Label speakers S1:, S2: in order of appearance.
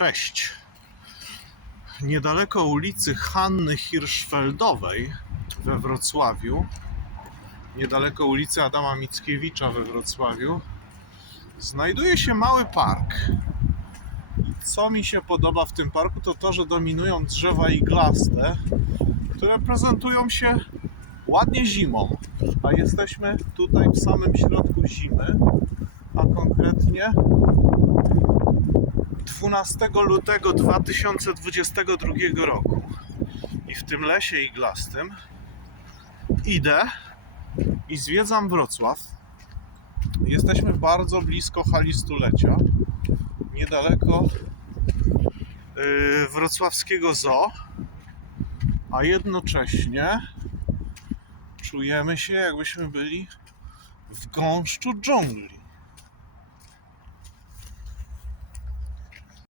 S1: Cześć. Niedaleko ulicy Hanny Hirschfeldowej we Wrocławiu, niedaleko ulicy Adama Mickiewicza we Wrocławiu, znajduje się mały park. I co mi się podoba w tym parku, to to, że dominują drzewa iglaste, które prezentują się ładnie zimą. A jesteśmy tutaj w samym środku zimy, a konkretnie 12 lutego 2022 roku. I w tym lesie iglastym idę i zwiedzam Wrocław. Jesteśmy bardzo blisko hali stulecia, niedaleko yy, wrocławskiego zoo, a jednocześnie czujemy się jakbyśmy byli w gąszczu dżungli.